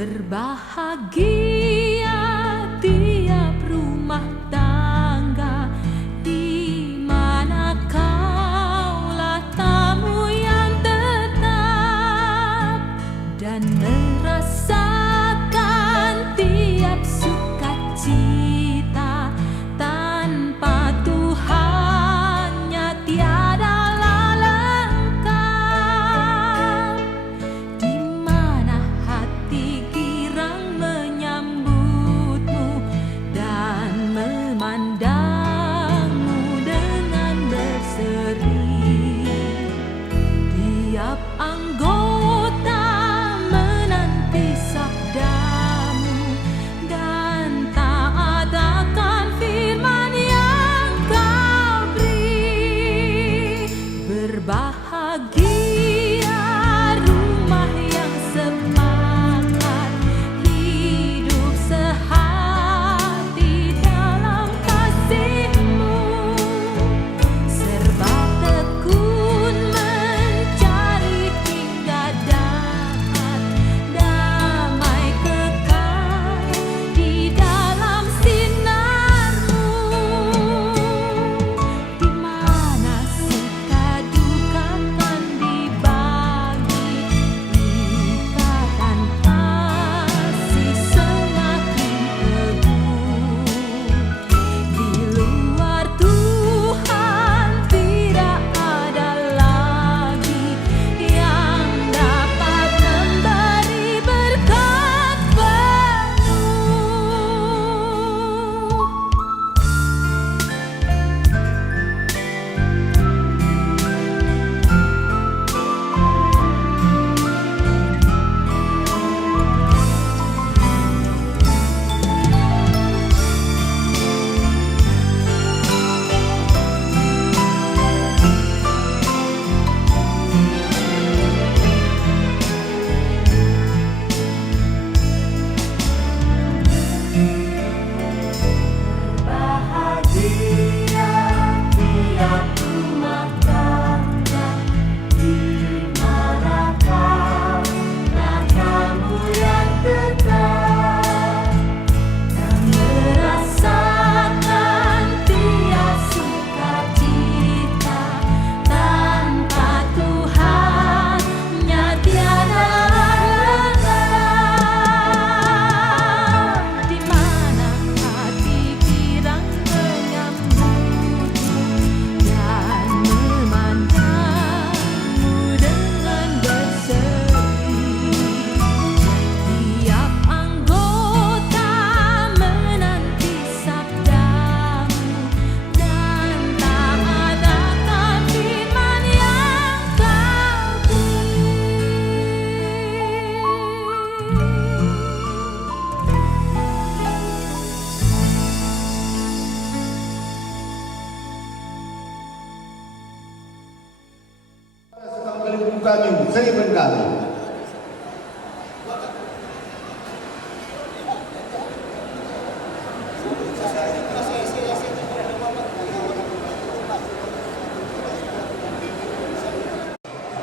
Berbahagia tiap rumah tangga di mana kaulah tamu yang tetap dan merasakan tiap sukacita. Tanpa Tuhannya tiadalah lengkap. Di mana hati girang menyambutmu dan memandangmu dengan berseri. Tiap anggota menanti sabdamu dan taat akan firman yang kau beri. Berbahagia rumah yang sepakat, hidup sehati dalam kasih-Mu, serba tekun mencari hingga dapat damai kekal di dalam sinar-Mu. Di mana suka duka kan dibagi, ikatan kasih semakin teguh. Di luar Tuhan tidak ada lagi yang dapat memberi berkat penuh. Bahagia tiap rumah tangga di mana kaulah tamu yang tetap dan merasakan tiap sukacita. Tanpa Tuhannya tiada lengkap. Di mana hati girang menyambutmu dan memandangmu dengan berseri. Tiap anggota menanti sabdamu dan taat akan firman yang kau beri. Sedang melindungi kami, seiman kami.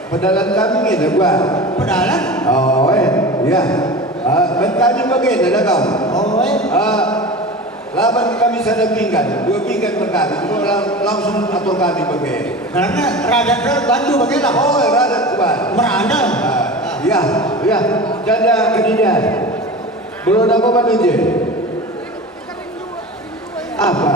Pedalan kami gitu gua. Pedalan? Oh, ya. Kami bagaimana dah kau? Oh, Laban kami sadar pinggan, 2 pinggan berkali, langsung atur kami bagaimana. karena radat bantu bagaimana? Oh, radat kuat. Meranda. Ya, jadi kejadian. Belum apa apa aja. Apa?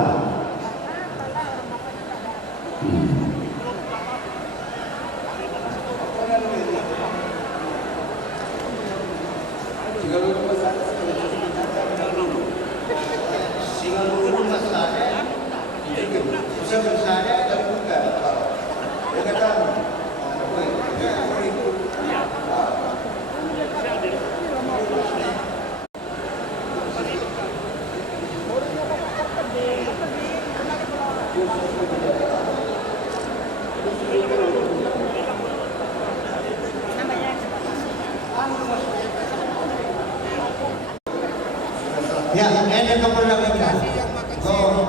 Ya, ada kepada kita. Oh.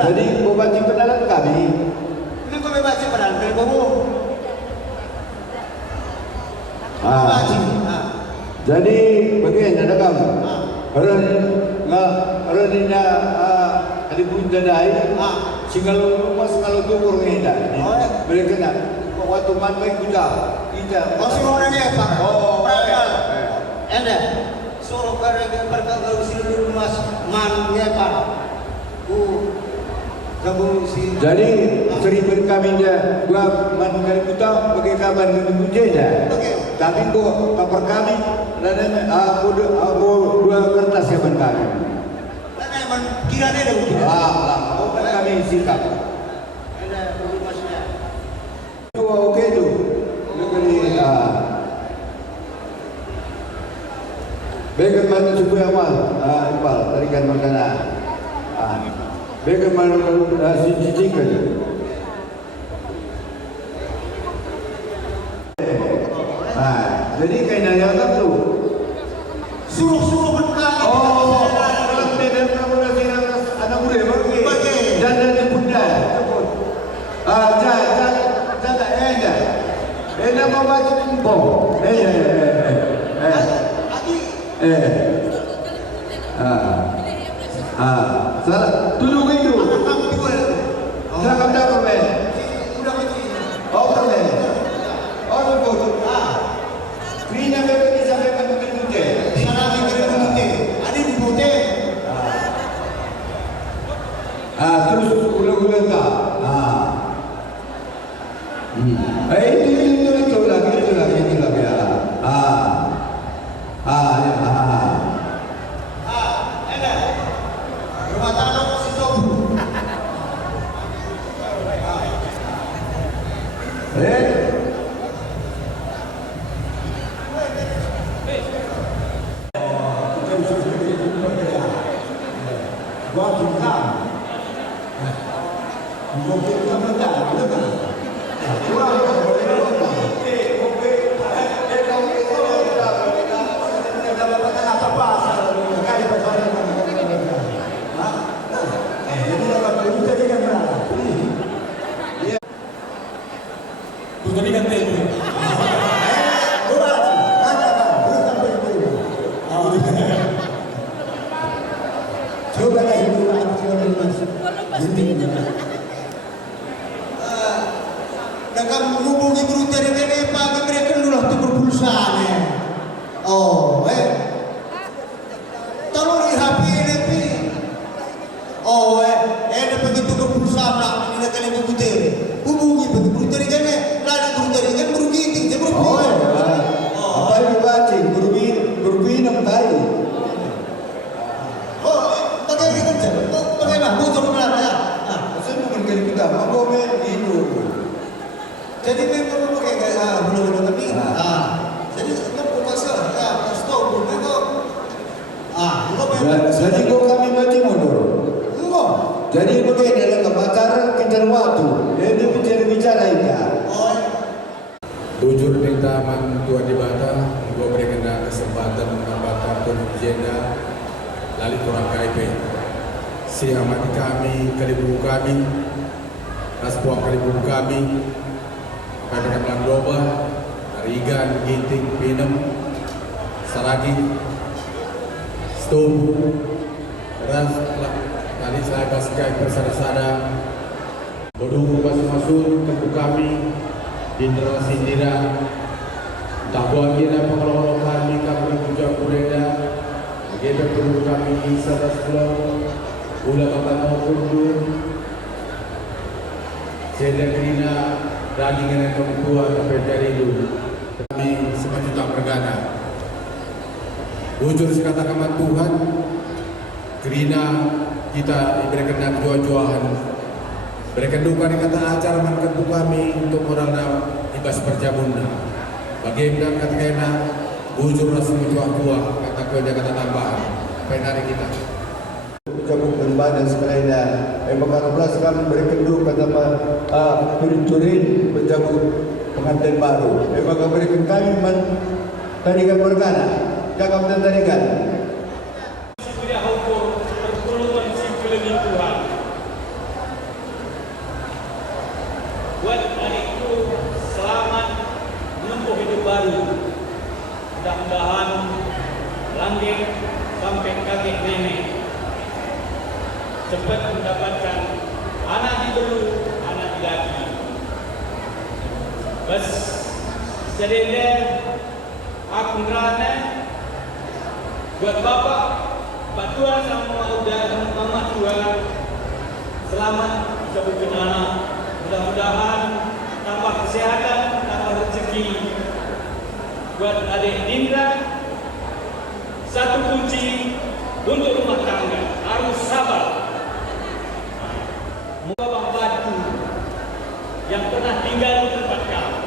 Jadi bupati pedalan kami. Ini kau bebas pedalan dari kamu. Jadi begini ada kamu. Reninya ada pun dadai. Singgal mas kalau tukur ngeda. Mereka nak waktu man baik kuda. Ida. Masih orangnya Pak. Oh. Ada. Suruh kalau sini mas mannya Pak. Kamu si. Jadi sering berkami dia gua man kali kuda bagi kabar dengan kunci dah. Tapi gua kapar kami dan aku dua kertas yang kami. Man kiranya ada begitu. Kami sikap. Ada masnya. Oke tu. Negeri bagaimana supaya awal Iqbal tarikan makanan. Bagaimana cincin jadi kainan yang tu. Suruh berkali. Oh, kalau tidak kamu lagi anak muda bagi. Dan dari bunda. Jangan enda. Enda mau baca kumpul. Salah. Tolong itu. Jangan dapat men. Oh, men. Oh, betul. Mina mereka sampai ke putih. Terus ulang-ulang tak? Itu lagi ya. Rumah tanah si Sobu. Dengan menghubungi berutari kene pagi mereka dulu waktu berpulsanya. Oh, tolong di HP ini pi. Oh, begitu berpulsa nak ini kali berutari. Hubungi begitu berutari kene, lagi berutari kan berugiting, dia berpulsa. Apa yang dibaca? Berubi enam kali. Bagaimana? Bocor berapa ya? Saya bukan kali kita, mau main itu. Jadi memang pakai belum tapi jadi kalau pasal stop itu Jadi kau kami baca mundur. Jadi begini dalam kebakaran kejar waktu. Dia bicara itu. Jujur minta Tuhan di Bata, gua berikan kesempatan menambahkan penunjena lalu kurang KIP. Si amati kami, kalibu kami, naspuang kalibu kami, kadang-kadang loba, Rigan, Ginting, Pinem, Saragi, Stone, Ras, tadi saya kasih bersada-sada, berdua masuk-masuk tentu kami, Indra Sindira, Tahuan kita pengelola kami, kami puja kureda, kita perlu kami sadas pulau, ulama maupun saya kerina daging yang kebutuhan sampai dari dulu kami sejuta pergana wujud sekatakan Tuhan kerina kita diberikan jual-jualan berikan duka di kata acara menkentu kami untuk orang ibas perjabunda bagaimana kata wujud rasa tua kata kuenya kata tambahan penari kita Cabut berbadan sekalian. Bakar belas kami berikan dulu kata turin berjabut pengantin baru. Bakar berikan kami tarikan pergana. Cakap dan tarikan. Sudah hukum pertolongan simpulan Tuhan. Buat adikku selamat menempuh hidup baru. mudah-mudahan langgeng sampai kakek nenek cepat mendapatkan anak dibelu, anak lagi. Bas sedene aku ngerana buat bapak, Pak Tuan sama udah mama Tuan selamat jauhkan anak. Mudah-mudahan tambah kesehatan, tambah rezeki. Buat adik Indra, satu kunci untuk rumah tangga harus sabar. Muka batu yang pernah tinggal di tempat kamu.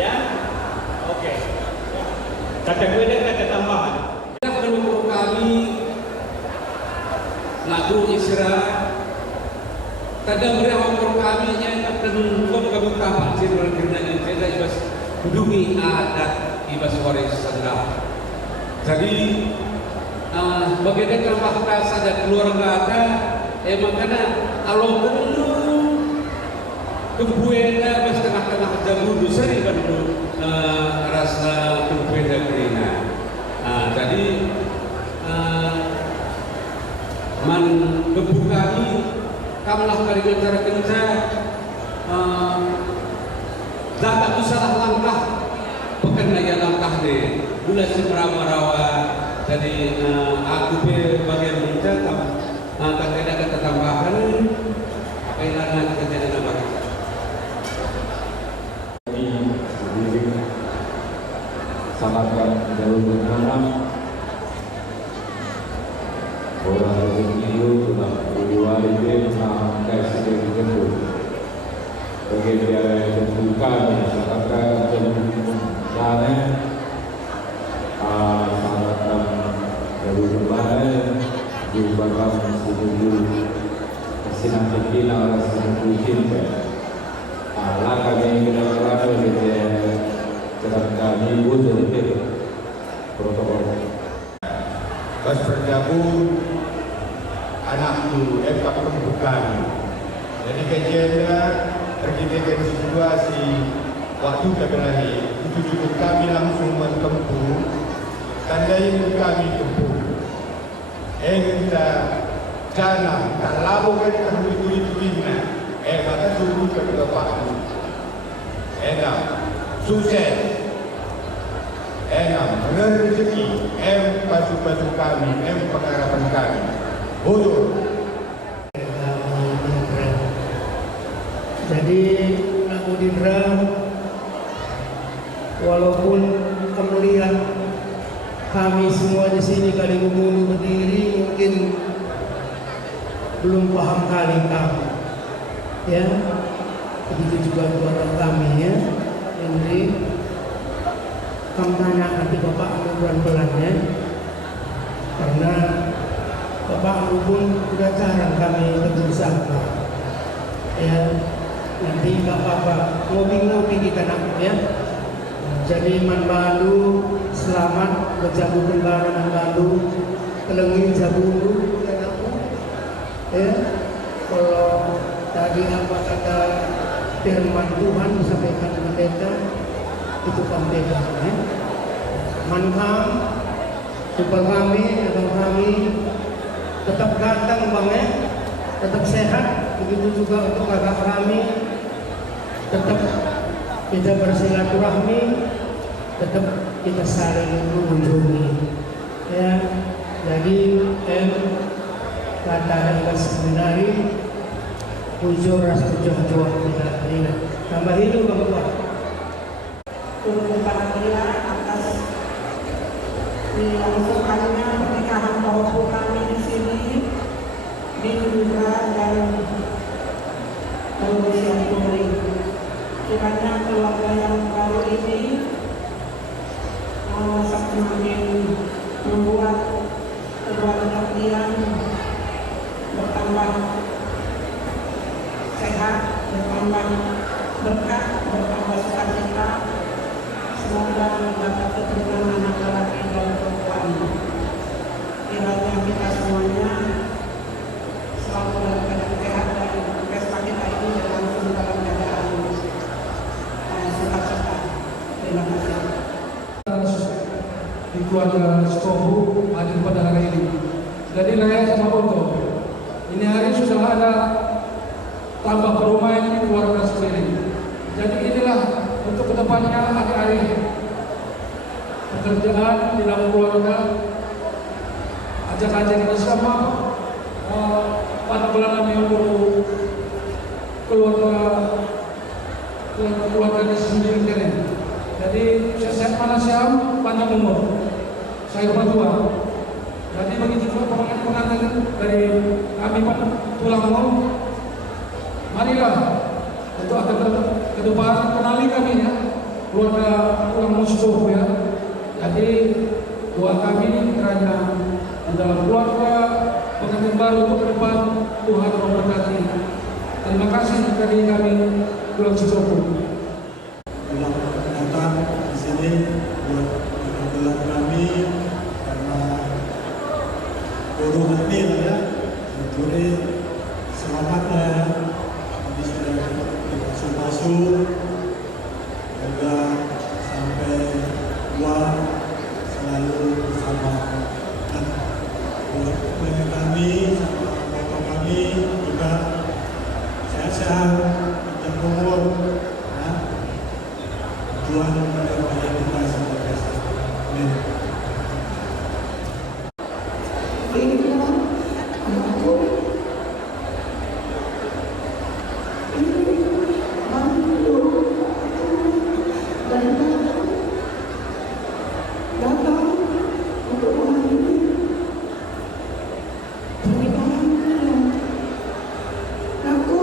Ya, oke. Kata gue dan kata tambahan. Menurut kami lagu Isra kadang berapa kami yang akan kami kapan sih berkenaan kita ibas hudungi adat ibas waris sandal. Jadi bagaimana kalau bahasa dan keluarga ada makanya kalau perlu kebuena mas tengah-tengah jamu seri kan rasa kebuena kerina. Jadi man membukani kamlah kali cara kerja dapat usaha langkah bukan lagi langkah deh gula semerawa jadi aku bagian mencatat akan ada tambahan apa yang akan terjadi dalam bangsa ini sangatkan jauh berharap orang itu sudah berwajib sampai sedikit itu bagi dia yang terbuka masyarakat dan sana sangatkan jauh berharap diubahkan seluruh sinar kekina rasa cinta Allah kami kita berada di dalam kami wujud protokol Bas bergabung anak tu dapat pembukaan. Jadi kajiannya terkait situasi waktu keberahi itu cukup kami langsung menempuh tandai kami tempuh. Kita jangan tak lalu kan itu maka suruh ke depan. Sukses. Rezeki, pasu-pasu kami, pengharapan kami. Bodoh. Jadi Nak Udindra, walaupun kamu melihat kami semua di sini kali membunuh berdiri mungkin belum paham kali kamu, ya. Begitu juga keluarga kami, ya. Jadi kamu tanya nanti Bapak pelan-pelan, ya. Karena Bapak pun sudah jarang kami bersama, ya. Nanti nggak apa-apa, ngopi-ngopi kita nak, ya. Jadi man balu selamat berjabu kembali man balu kelengin jabu dulu ya aku, ya. Kalau tadi apa kata firman Tuhan disampaikan mereka itu pegang, ya. Manham super kami atau kami tetap ganteng bang, ya. Tetap sehat, begitu juga untuk kakak kami tetap kita bersilaturahmi, tetap kita saling mengunjungi, ya. Jadi kata yang sebenarnya ujung rasa jual kita ini tambah hidup Bapak. Turun para atas dilangsungkannya pernikahan bawah kami di sini di Indra dan Pengungsian Turi. Kiranya keluarga yang baru ini semakin membuat keluarga kalian bertambah sehat, bertambah berkah, bertambah sukacita. Semoga dapat keturunan anak laki dan perempuan. Kiranya kita semuanya selalu dalam keadaan sehat dan pesta kita ini berlangsung dalam keadaan keluarga Stohu hadir pada hari ini. Jadi Lea sama Boto, ini hari sudah ada tambah perumahan di keluarga sekeliling. Jadi inilah untuk kedepannya hari-hari pekerjaan di dalam keluarga, ajak-ajak bersama pada bulan yang baru keluarga di sendiri kene. Jadi saya mana siam panjang umur, saya berdua. Jadi begitu juga pengantin dari kami pulang mau, marilah untuk akan ke depan kenali kami ya, keluarga pulang musuh ya. Jadi doa kami kiranya di dalam keluarga pengantin baru untuk ke depan Tuhan memberkati. Terima kasih dari kami Pulau Cisopo. Datang di sini buat menggelar kami karena guru kami lah ya. Jadi selamat ya. Kami sudah dipasuh-pasuh juga sampai tua selalu bersama. Dan buat kami sama bapak kami juga sehat-sehat, panjang umur, ya. Tuhan memberkati kita semua. Amin. Inilah anakku. Ini mantu dan datang untuk menghadiri pernikahan aku.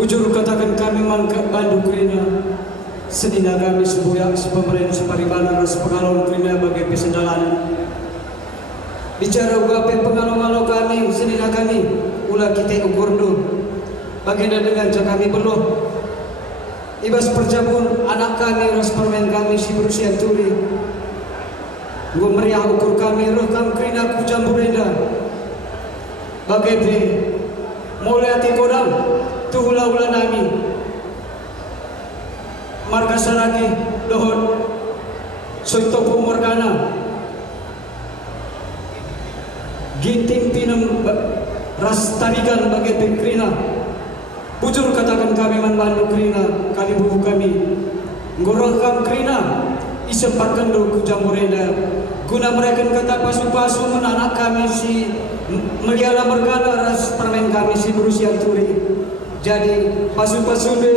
Ujur katakan kami bandu krina senina kami sebuyak sepemerintah separibana ras pengalon krina bagi pesendalan bicara ugape pengalon-alon kami senina kami ulah kita ukur dulu baginda dengan kami peluh ibas perjabun anak kami ras permen kami si berusia turi gua meriah ukur kami rekam krina kujam burenda bagai mulai hati kodam tuhula-hula nami marga saragi dohon soitoku morgana ginting pinam ras tarigan bagai pengkrina bujur katakan kami manbandu krina kali bubu kami ngorokam krina disempatkan do ku Jamurenda guna mereka kata pasu-pasu menanak kami si meliala mergana ras permen kami si berusia turi. Jadi pasu-pasu de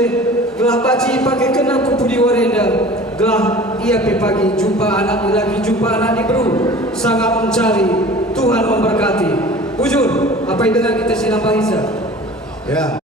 gelah baci pakai kena ku pudi warenda gelah ia pagi jumpa anak lagi jumpa anak di beru sangat mencari Tuhan memberkati. Bujur apa yang dengar kita silam bahisa Ya. Iya.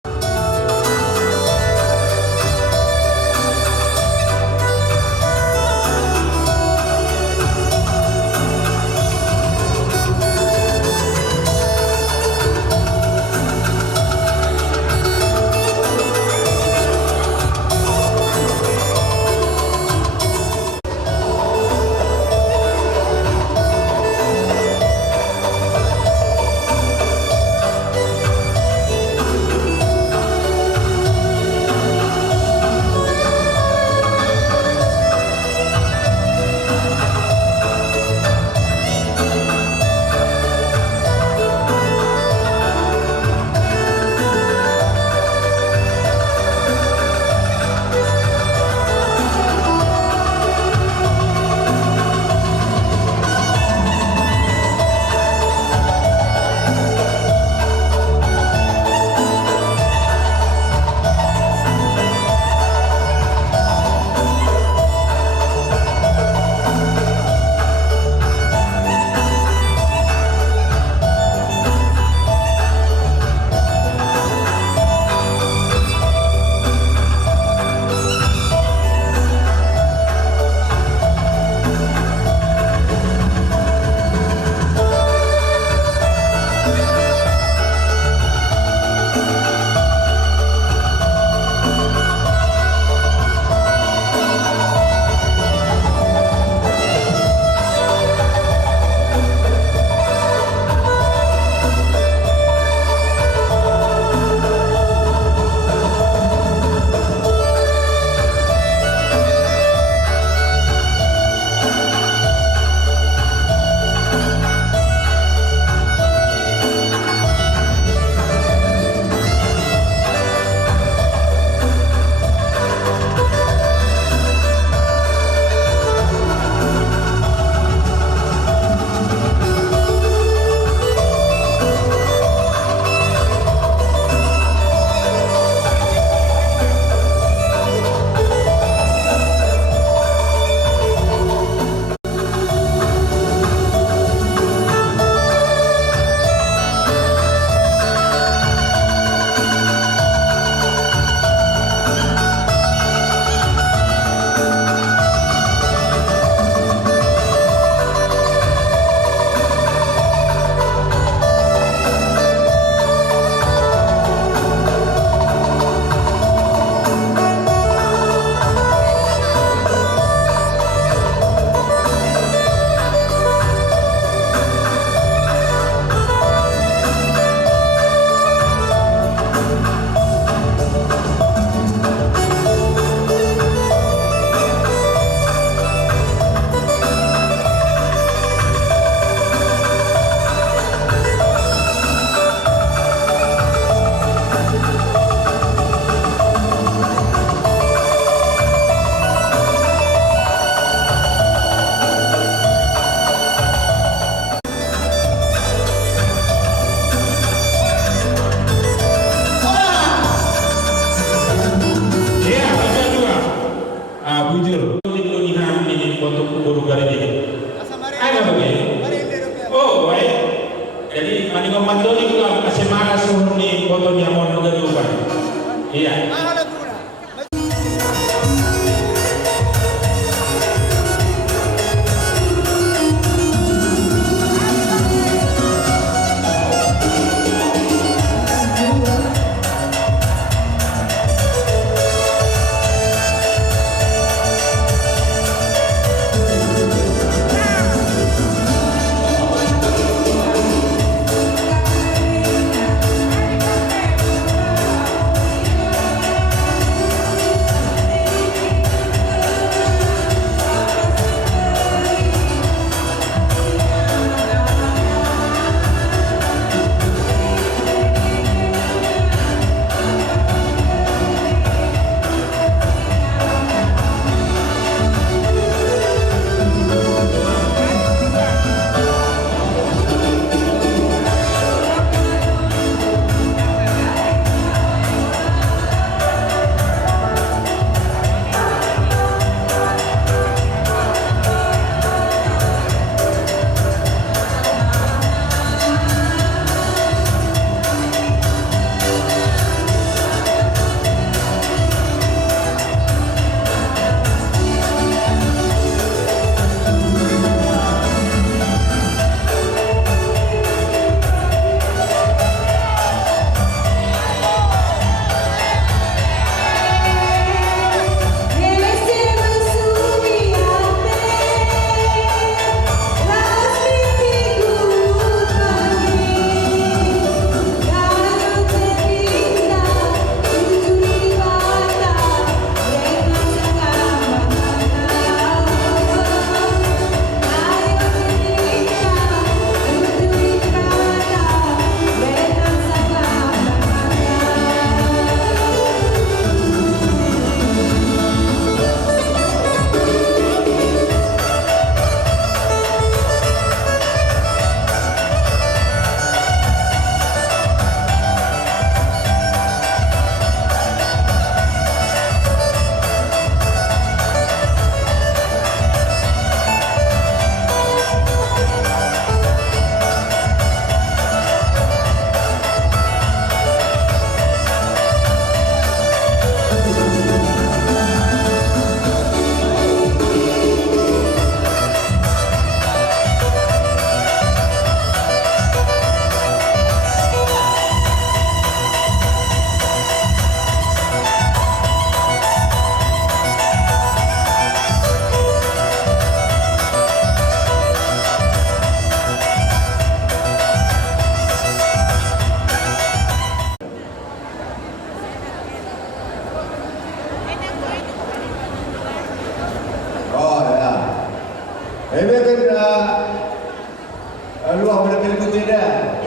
Kamidah.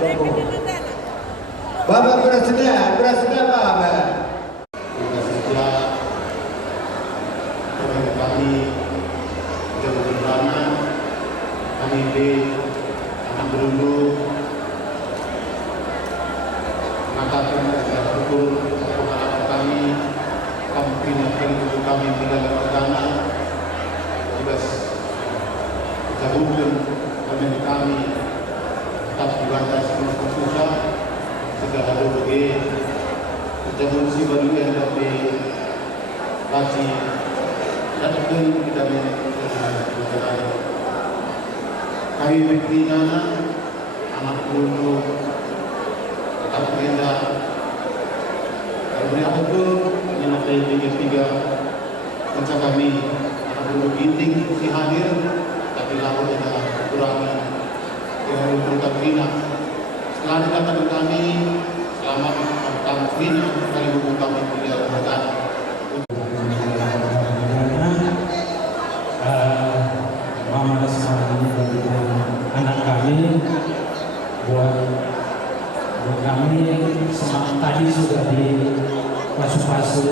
Bapak bersedia Bapak. Kita sejak kami jauh berbana, kami di anak berundu mengatakan agar hukum pengalaman kami pindah untuk kami di dalam perdana bebas jauhkan kami tetap dibatas susah segala berbagai jamun si baru yang dari kasih dan pun kita mengenai kami berkeinginan anak dulu tetap rendah karena itu menyertai tiga bangsa kami anak dulu ginting si hadir tapi lalu ada kurangi yang harus tetap rendah setelah dikatakan kami selamat tentang ini kali buku kami tidak berkat. Mama sekarang ini anak kami buat kami tadi sudah dipasu-pasu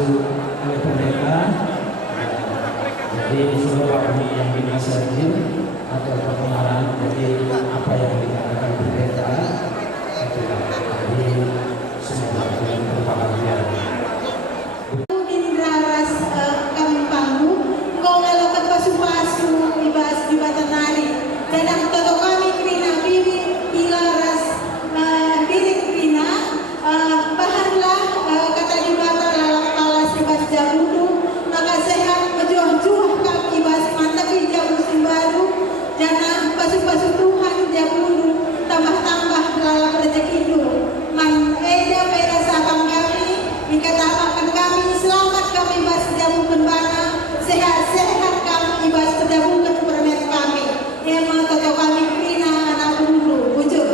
oleh pendeta. Jadi sudah waktu yang dinasihatin atau perkembangan jadi apa yang dikatakan pendeta itulah. Jadi semua yang berbahagia. Ras kami panggung, kau ngelakukan pasu-pasu di batanari. Dan ang toto kami krina bibi ilaras bilik krina bahanlah kata di bata lalak palas ibas jamudu maka sehat berjuah-juah kaki ibas mata hijau musim baru jana pasu-pasu Tuhan jamudu tambah-tambah lalak rezeki dulu man eda pera sabang kami dikatakan kami selamat kami ibas jamu penbana sehat-sehat kami ibas pedabukan permet kami emang toto kami krina anak dulu wujud.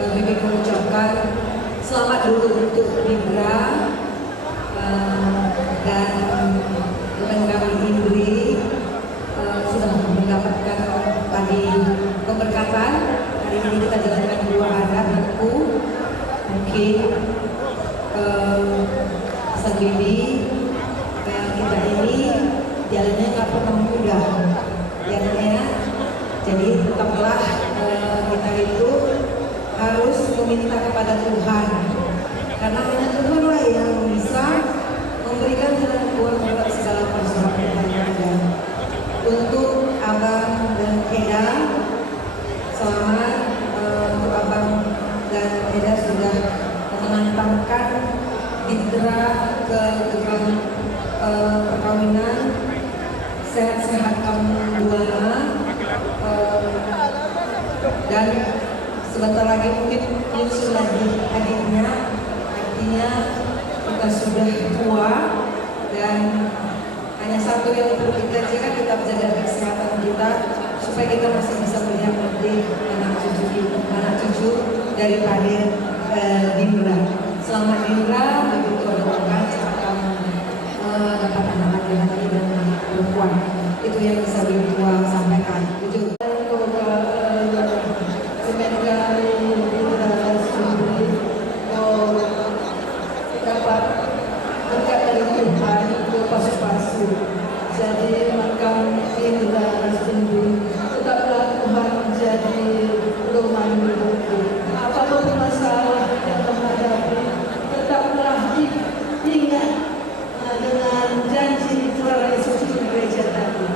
Kami mengucapkan selamat dulu untuk Indra dan teman kami Indri sudah mendapatkan tadi pemberkatan. Hari ini kita jalankan dua anak aku mungkin sendiri kita ini jalannya nggak pernah mudah jalannya. Jadi tetaplah kita itu harus meminta kepada Tuhan karena hanya Tuhanlah yang bisa memberikan jalan keluar dari segala persoalan yang ada. Untuk Abang dan Eda, selamat untuk Abang dan Eda sudah mengantarkan Indra ke gerbang perkawinan. Sehat-sehat kamu dua dan sebentar lagi mungkin nyusul lagi adiknya, artinya kita sudah tua dan hanya satu yang perlu kita jaga, tetap jaga kesehatan kita supaya kita masih bisa melihat nanti anak cucu daripada Dindra. Selamat Dindra, begitu doakan kamu dapat anak laki-laki dan anak perempuan. Itu yang bisa Dindra sampaikan. Tujuh. Dapat berkat dari Tuhan untuk pasu-pasu. Jadi makam Indra sendiri tetaplah Tuhan jadi pedoman hidupku. Apapun masalah yang menghadapi, tetaplah ingat dengan janji Tuhan Yesus di gereja tadi.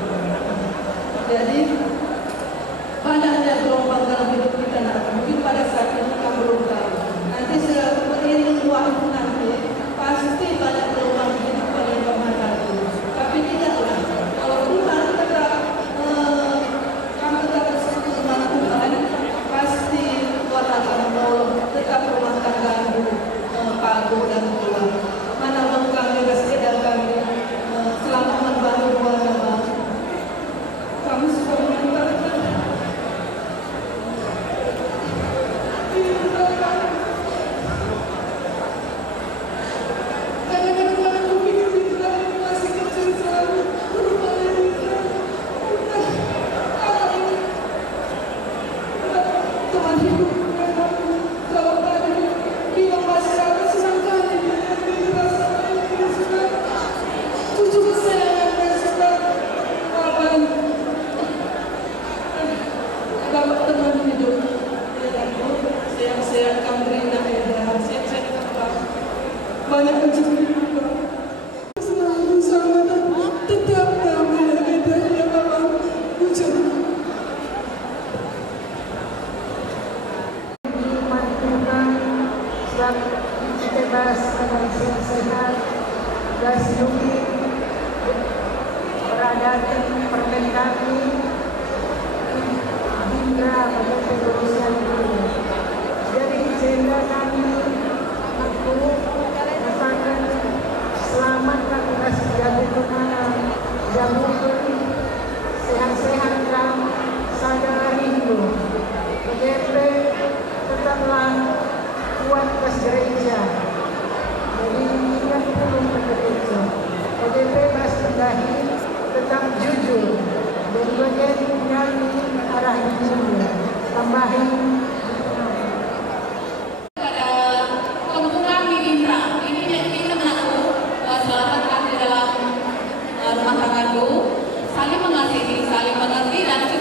datang permen kami hingga pada keberusian ini. Jadi sehingga kami aku katakan selamat kami kasih jatuh kemana dan mungkin sehat-sehat dan sadar rindu. PGP tetaplah kuat ke gereja. Jadi ingat belum ke gereja. PGP masih dahi tetap jujur. Dan bagian kami arah dunia. Tambahin pada kampung kami Indra. Ini teman-temanku selamat di dalam rumah tangga, saling mengasihi, saling mengerti dan